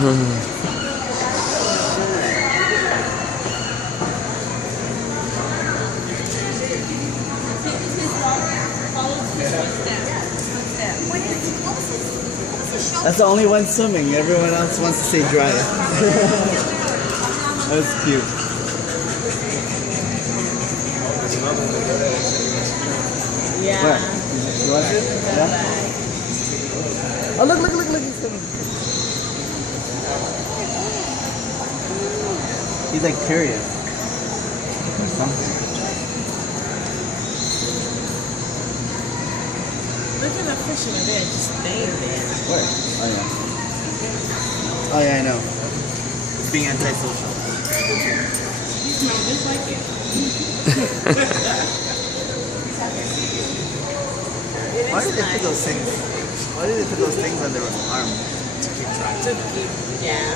That's the only one swimming. Everyone else wants to stay dry. That's cute. Yeah. Where? You want it? Yeah. Oh, look, look, look, look. He's swimming. He's like curious. Or something. Look at the fisherman there, just staying there. Where? Oh yeah. Oh yeah, I know. It's being antisocial. You smell just like it. Why did they put those things? Why did they put those things on their arm? To keep, yeah.